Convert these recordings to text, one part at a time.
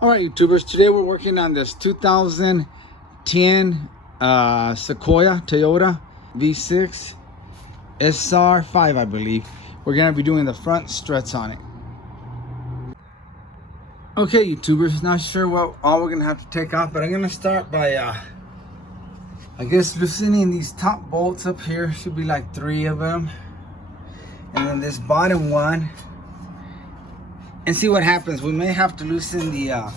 All right, YouTubers, today we're working on this 2010 Sequoia Toyota V6 sr5, I believe. We're gonna be doing the front struts on it. Okay, YouTubers, not sure what all we're gonna have to take off, but I'm gonna start by I guess loosening these top bolts up here. Should be like 3 of them, and then this bottom one, and see what happens. We may have to loosen the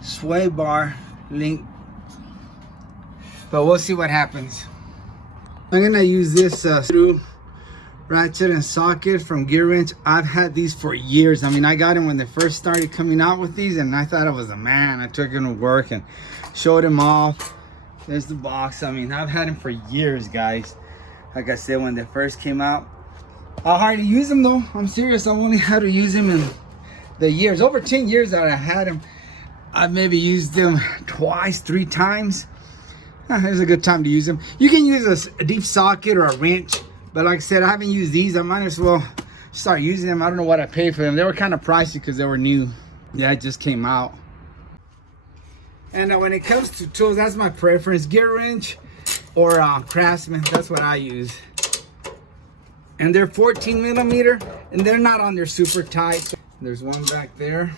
sway bar link, but we'll see what happens. I'm gonna use this screw ratchet and socket from Gear Wrench. I've had these for years. I mean, I got them when they first started coming out with these, and I thought I was a man. I took them to work and showed them off. There's the box. I mean, I've had them for years, guys. Like I said, when they first came out, I hardly use them though. I'm serious. I've only had to use them in the years, over 10 years that I had them. I've maybe used them twice, 3 times. It's a good time to use them. You can use a deep socket or a wrench, but like I said, I haven't used these. I might as well start using them. I don't know what I paid for them. They were kind of pricey because they were new. Yeah, it just came out. And when it comes to tools, that's my preference: Gear Wrench or Craftsman. That's what I use. And they're 14 millimeter, and they're not on there super tight. There's one back there.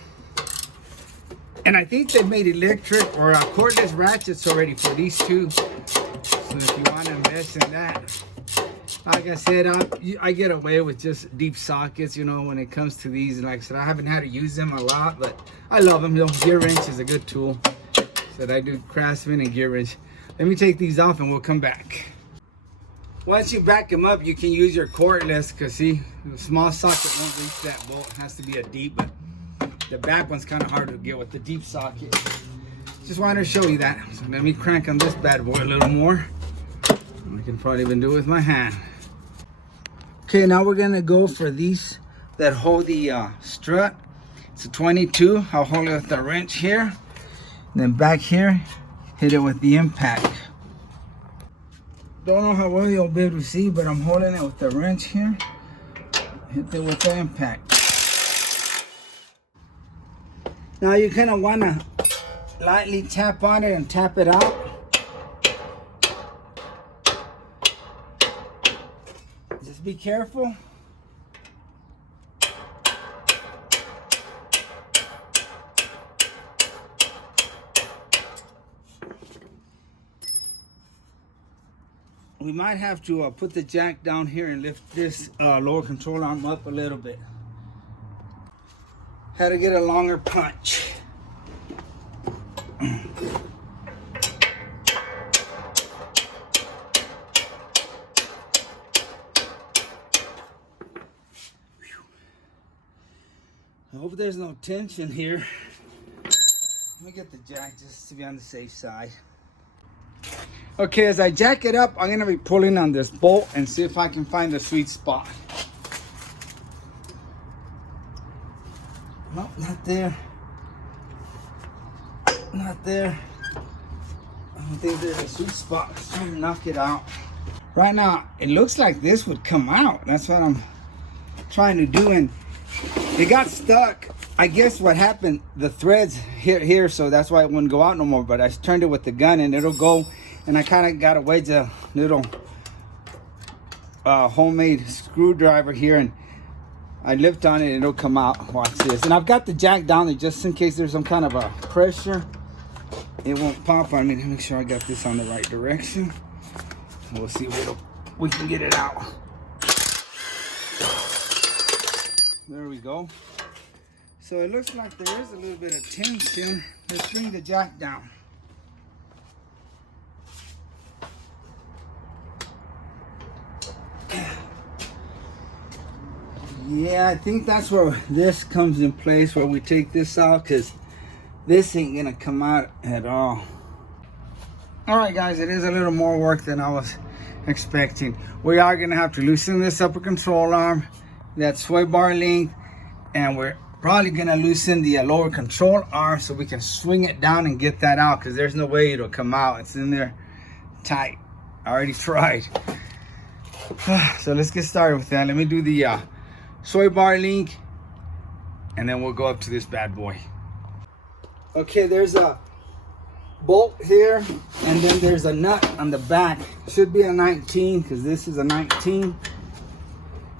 And I think they made electric or cordless ratchets already for these two. So if you want to invest in that, like I said, I get away with just deep sockets, you know, when it comes to these. And like I said, I haven't had to use them a lot, but I love them. You know, Gear Wrench is a good tool. So I do Craftsman and Gear Wrench. Let me take these off and we'll come back. Once you back them up, you can use your cordless, because see, the small socket won't reach that bolt. It has to be a deep, but the back one's kind of hard to get with the deep socket. Just wanted to show you that. So let me crank on this bad boy a little more. I can probably even do it with my hand. Okay, now we're gonna go for these that hold the strut. It's a 22. I'll hold it with the wrench here. And then back here, hit it with the impact. Don't know how well you'll be able to see, but I'm holding it with the wrench here. Hit it with the impact. Now you kind of want to lightly tap on it and tap it out. Just be careful. We might have to put the jack down here and lift this lower control arm up a little bit. Had to get a longer punch. I hope there's no tension here. Let me get the jack just to be on the safe side. Okay, as I jack it up, I'm gonna be pulling on this bolt and see if I can find the sweet spot. No, not there. Not there. I don't think there's a sweet spot. Let's try to knock it out. Right now, it looks like this would come out. That's what I'm trying to do, and it got stuck. I guess what happened, the threads hit here, so that's why it wouldn't go out no more. But I turned it with the gun and it'll go, and I kind of got to wedge a little homemade screwdriver here, and I lift on it and it'll come out. Watch this. And I've got the jack down there just in case there's some kind of a pressure. It won't pop on me. Let me make sure I got this on the right direction. We'll see if we can get it out. There we go. So it looks like there is a little bit of tension. Let's bring the jack down. Yeah, I think that's where this comes in place, where we take this out, because this ain't gonna come out at all. All right, guys, it is a little more work than I was expecting. We are gonna have to loosen this upper control arm, that sway bar link, and we're probably gonna loosen the lower control arm so we can swing it down and get that out, because there's no way it'll come out. It's in there tight. I already tried. So let's get started with that. Let me do the sway bar link, and then we'll go up to this bad boy. Okay, there's a bolt here, and then there's a nut on the back. Should be a 19 because this is a 19.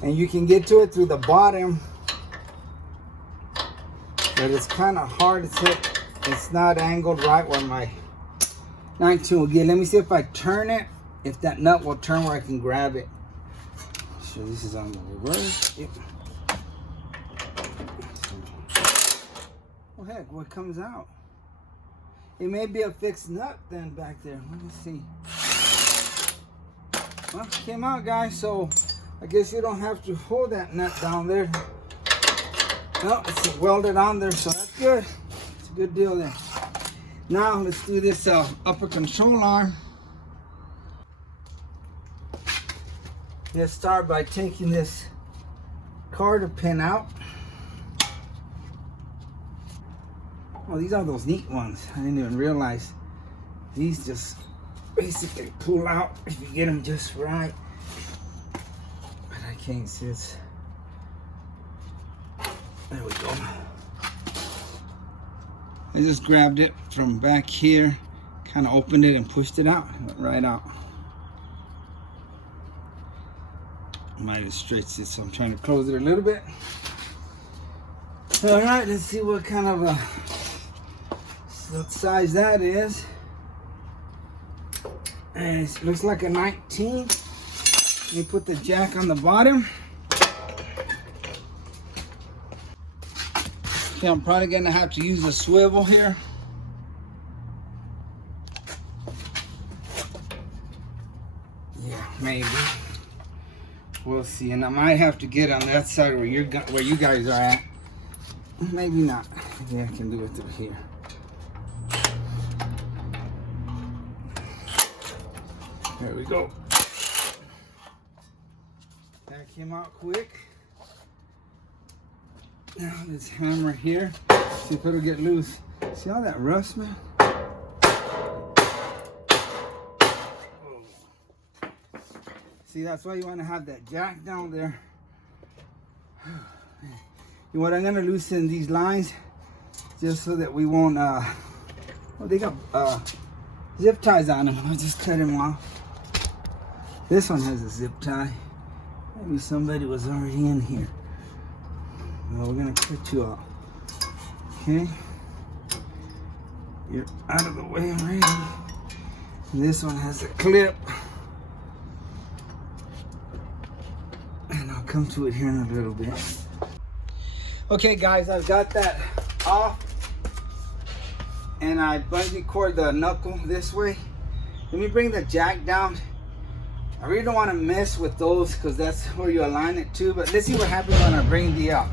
And you can get to it through the bottom, but it's kind of hard. It's not angled right where my 19 will get. Let me see if I turn it, if that nut will turn where I can grab it. So this is on the reverse. Yep. Oh heck, what comes out? It may be a fixed nut then back there. Let me see. Well, it came out, guys, so I guess you don't have to hold that nut down there. No, it's welded on there, so that's good. It's a good deal there. Now let's do this upper control arm. Let's start by taking this quarter pin out. Oh, these are those neat ones. I didn't even realize. These just basically pull out if you get them just right. But I can't see it. There we go. I just grabbed it from back here, kind of opened it and pushed it out. It went right out. Might have stretched it, so I'm trying to close it a little bit. All right, let's see what kind of a size that is. And it looks like a 19. Let me put the jack on the bottom. Okay, I'm probably gonna have to use a swivel here. Yeah, maybe. We'll see. And I might have to get on that side where you guys are at. Maybe not. Maybe I can do it through here. There we go. That came out quick. Now this hammer here, see if it'll get loose. See all that rust, man? See, that's why you want to have that jack down there. What I'm gonna loosen these lines just so that we won't. Well, they got zip ties on them. I'll just cut them off. This one has a zip tie. Maybe somebody was already in here. Well, we're gonna cut you off. Okay. You're out of the way already. And this one has a clip. And I'll come to it here in a little bit. Okay guys, I've got that off. And I bungee cord the knuckle this way. Let me bring the jack down. I really don't want to mess with those because that's where you align it to. But let's see what happens when I bring the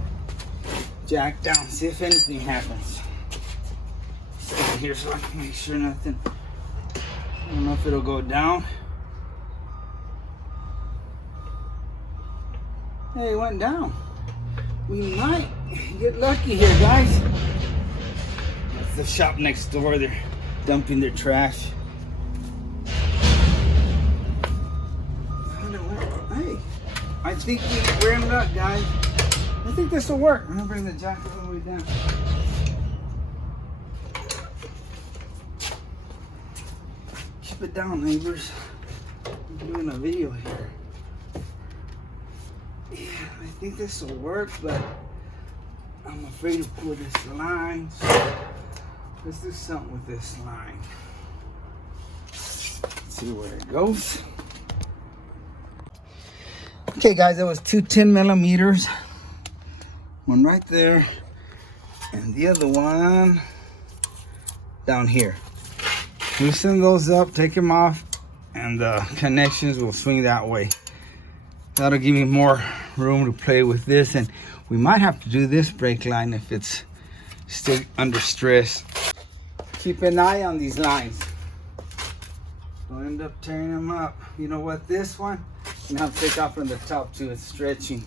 jack down. See if anything happens. Stand here so I can make sure nothing. I don't know if it'll go down. Hey, it went down. We might get lucky here, guys. That's the shop next door. They're dumping their trash. Hey, I think we're in luck, guys. I think this will work. I'm gonna bring the jack all the way down. Keep it down, neighbors. I'm doing a video here. Yeah, I think this will work, but I'm afraid to pull this line. So let's do something with this line. Let's see where it goes. Okay, guys, that was two 10 millimeters. One right there, and the other one down here. Loosen those up, take them off, and the connections will swing that way. That'll give me more room to play with this, and we might have to do this brake line if it's still under stress. Keep an eye on these lines. Don't end up tearing them up. You know what, this one, I'm gonna have to take off from the top too, it's stretching.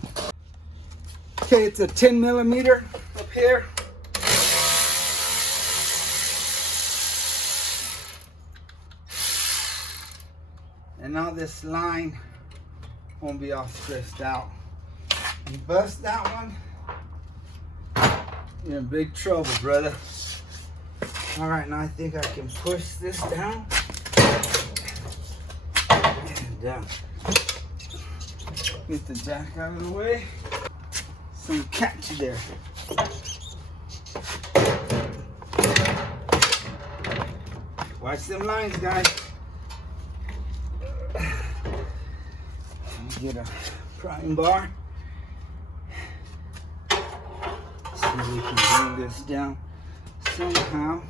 Okay, it's a 10 millimeter up here. And now this line won't be all stressed out. You bust that one, you're in big trouble, brother. All right, now I think I can push this down. And get the jack out of the way. Some catch there. Watch them lines, guys. Get a prime bar. See if we can bring this down somehow.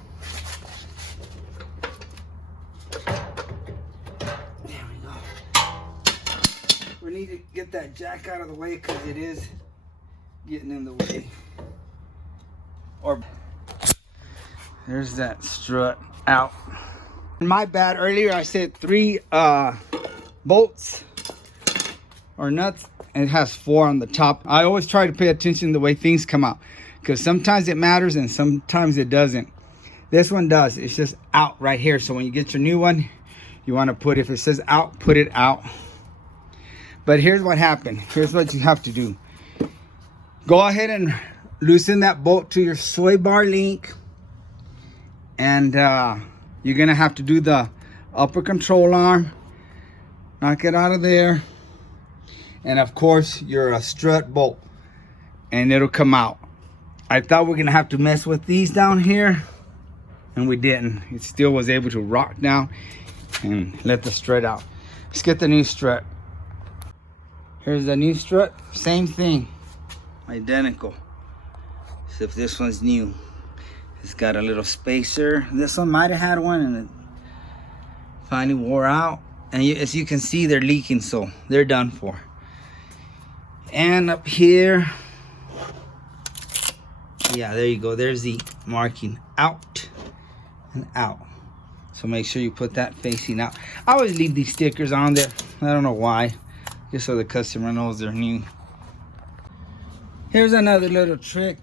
There we go. We need to get that jack out of the way because it is getting in the way. Or there's that strut out. My bad, earlier I said 3 bolts or nuts. It has 4 on the top. I always try to pay attention to the way things come out because sometimes it matters and sometimes it doesn't. This one does. It's just out right here. So when you get your new one, you want to put, if it says out, put it out. But here's what happened. Here's what you have to do. Go ahead and loosen that bolt to your sway bar link. And you're going to have to do the upper control arm. Knock it out of there. And of course, your strut bolt. And it'll come out. I thought we are going to have to mess with these down here. And we didn't. It still was able to rock down and let the strut out. Let's get the new strut. Here's the new strut. Same thing. Identical. So if this one's new. It's got a little spacer. This one might have had one and it finally wore out. And as you can see, they're leaking, so they're done for. And up here, yeah, there you go. There's the marking out and out. So make sure you put that facing out. I always leave these stickers on there. I don't know why. Just so the customer knows they're new. Here's another little trick.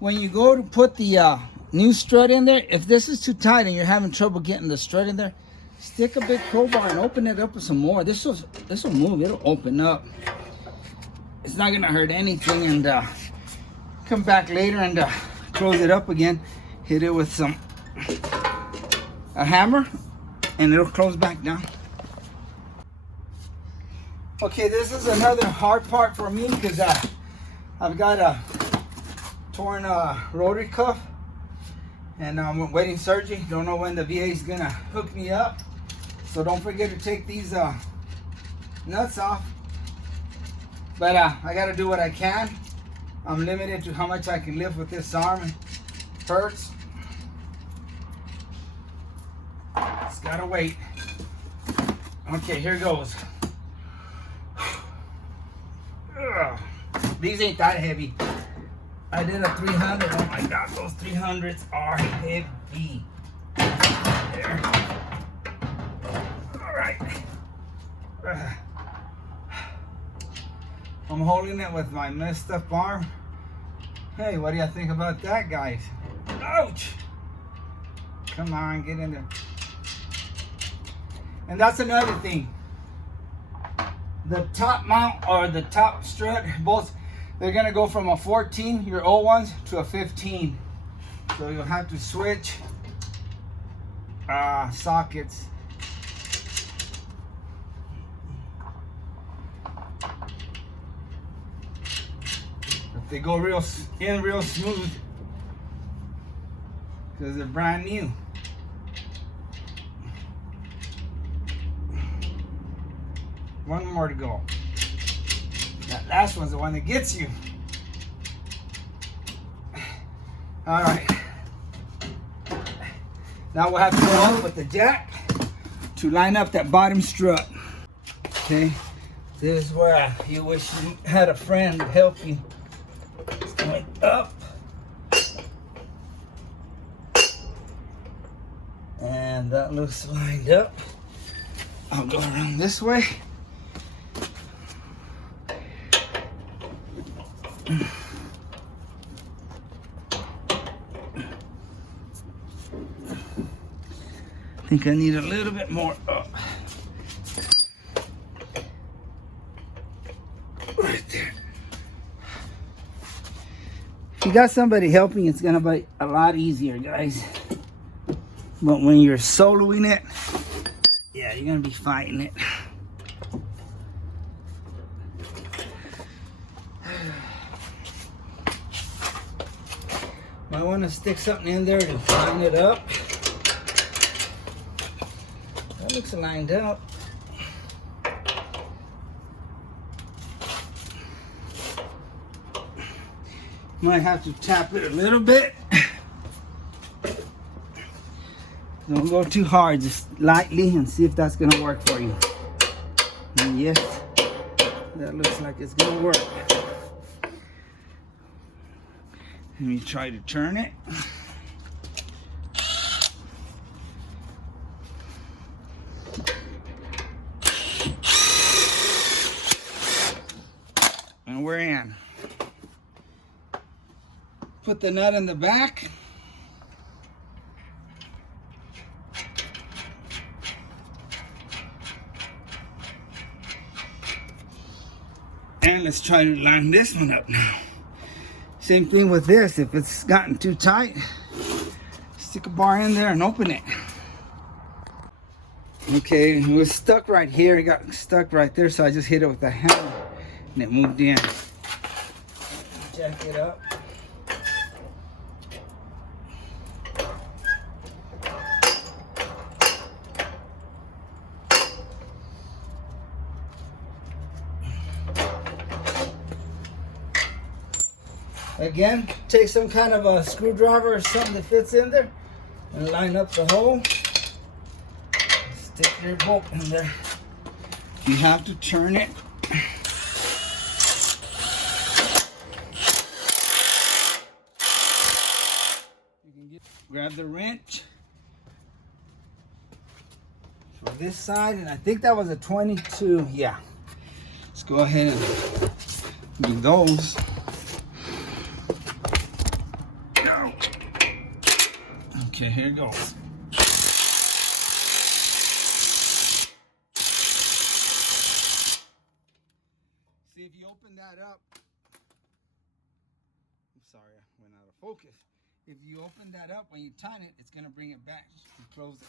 When you go to put the new strut in there, if this is too tight and you're having trouble getting the strut in there, stick a big crowbar and open it up with some more. This will move. It'll open up. It's not gonna hurt anything. And come back later and close it up again. Hit it with a hammer, and it'll close back down. Okay, this is another hard part for me because I've got a torn rotary cuff, and I'm waiting surgery. Don't know when the VA is gonna hook me up, so don't forget to take these nuts off. But I gotta do what I can. I'm limited to how much I can lift with this arm. It hurts. It's gotta wait. Okay, here goes. Ugh. These ain't that heavy. I did a 300. Oh my God, those 300s are heavy. There. All right. I'm holding it with my messed up arm. Hey, what do you think about that, guys? Ouch! Come on, get in there. And that's another thing. The top mount or the top strut bolts, they're gonna go from a 14, your old ones, to a 15. So you'll have to switch sockets. If they go real smooth, because they're brand new. One more to go. That last one's the one that gets you. All right. Now we'll have to go on with the jack to line up that bottom strut. Okay. This is where you wish you had a friend to help you. It's going up. And that looks lined up. I'll go around this way. I think I need a little bit more up. Right there. If you got somebody helping, it's gonna be a lot easier, guys. But when you're soloing it, yeah, you're gonna be fighting it. Might want to stick something in there to line it up. That looks lined up. Might have to tap it a little bit. Don't go too hard, just lightly, and see if that's gonna work for you. And yes, that looks like it's gonna work. Let me try to turn it. And we're in. Put the nut in the back. And let's try to line this one up now. Same thing with this. If it's gotten too tight, stick a bar in there and open it. Okay, it was stuck right here. It got stuck right there, so I just hit it with a hammer and it moved in. Jack it up. Again, take some kind of a screwdriver or something that fits in there and line up the hole. Stick your bolt in there. You have to turn it. You can grab the wrench for this side, and I think that was a 22. Yeah. Let's go ahead and do those. Okay, here it goes. See, if you open that up, I'm sorry, I went out of focus. If you open that up, when you tighten it, it's gonna bring it back. Just close it.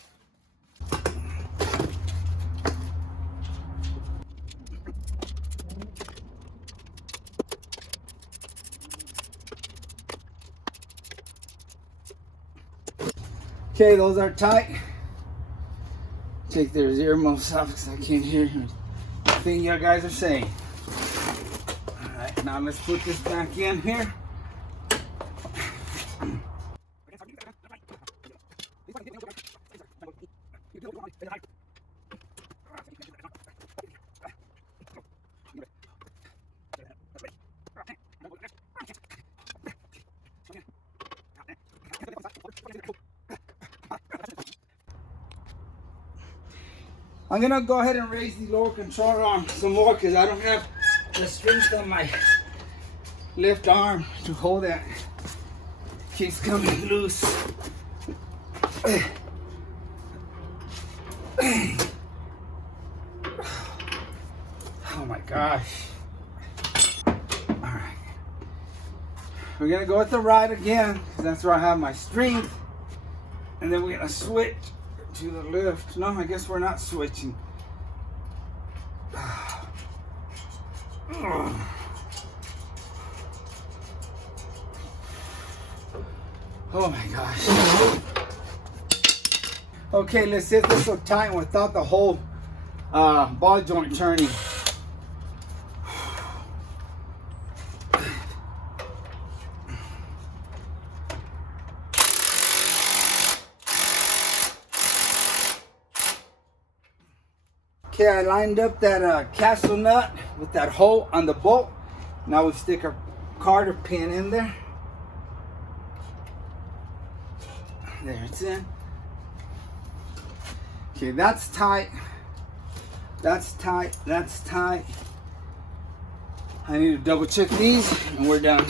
Okay, those are tight. Take their earmuffs off because I can't hear the thing you guys are saying. Alright, now let's put this back in here. I'm gonna go ahead and raise the lower control arm some more because I don't have the strength on my left arm to hold that. Keeps coming loose. Oh my gosh. Alright. We're gonna go with the right again because that's where I have my strength. And then we're gonna switch to the left. No, I guess we're not switching. Oh my gosh. Okay, let's see if this will tighten without the whole ball joint turning. Okay, I lined up that castle nut with that hole on the bolt. Now we stick our Carter pin in there. There it's in. Okay, that's tight. That's tight. That's tight. I need to double check these and we're done.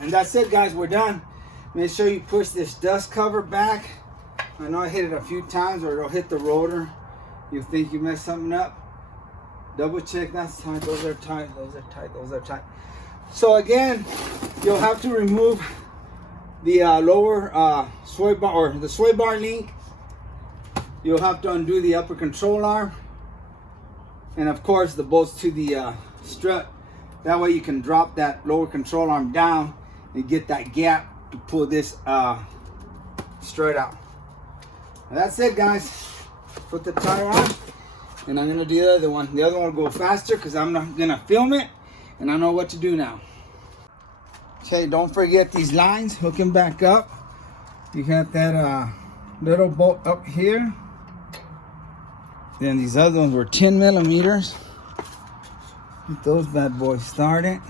And that's it, guys, we're done. Make sure you push this dust cover back. I know I hit it a few times or it'll hit the rotor. You think you messed something up. Double check, that's tight, those are tight, those are tight, those are tight. So again, you'll have to remove the lower sway bar, or the sway bar link, you'll have to undo the upper control arm, and of course the bolts to the strut. That way you can drop that lower control arm down and get that gap to pull this strut out. Now that's it, guys. Put the tire on, and I'm gonna do the other one. The other one will go faster because I'm not gonna film it, and I know what to do now. Okay, don't forget these lines hooking back up. You got that little bolt up here. Then these other ones were 10 millimeters. Get those bad boys started.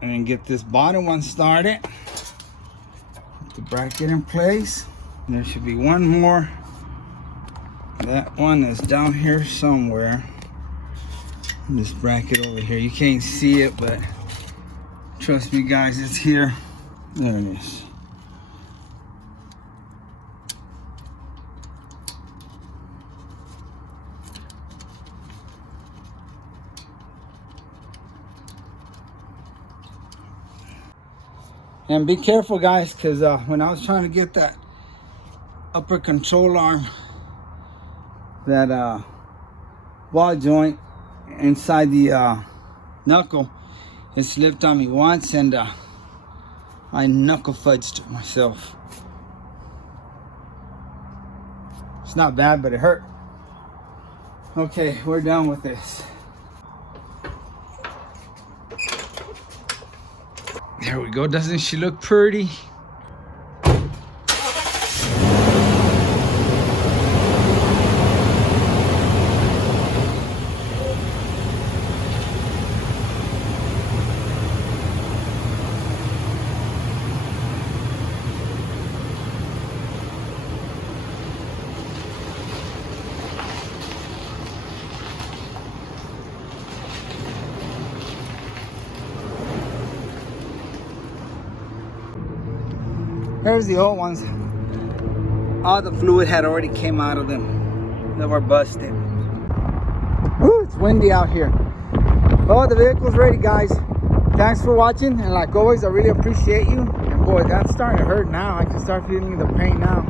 And then get this bottom one started. Put the bracket in place. And there should be one more. That one is down here somewhere. This bracket over here. You can't see it, but trust me, guys, it's here. There it is. And be careful, guys, because when I was trying to get that upper control arm, that ball joint inside the knuckle, it slipped on me once, and I knuckle fudged myself. It's not bad, but it hurt. Okay, we're done with this. There we go. Doesn't she look pretty? Here's the old ones. All the fluid had already came out of them. They were busted. Woo, it's windy out here. Oh, the vehicle's ready, guys. Thanks for watching, and like always, I really appreciate you. And boy, that's starting to hurt now. I can start feeling the pain now.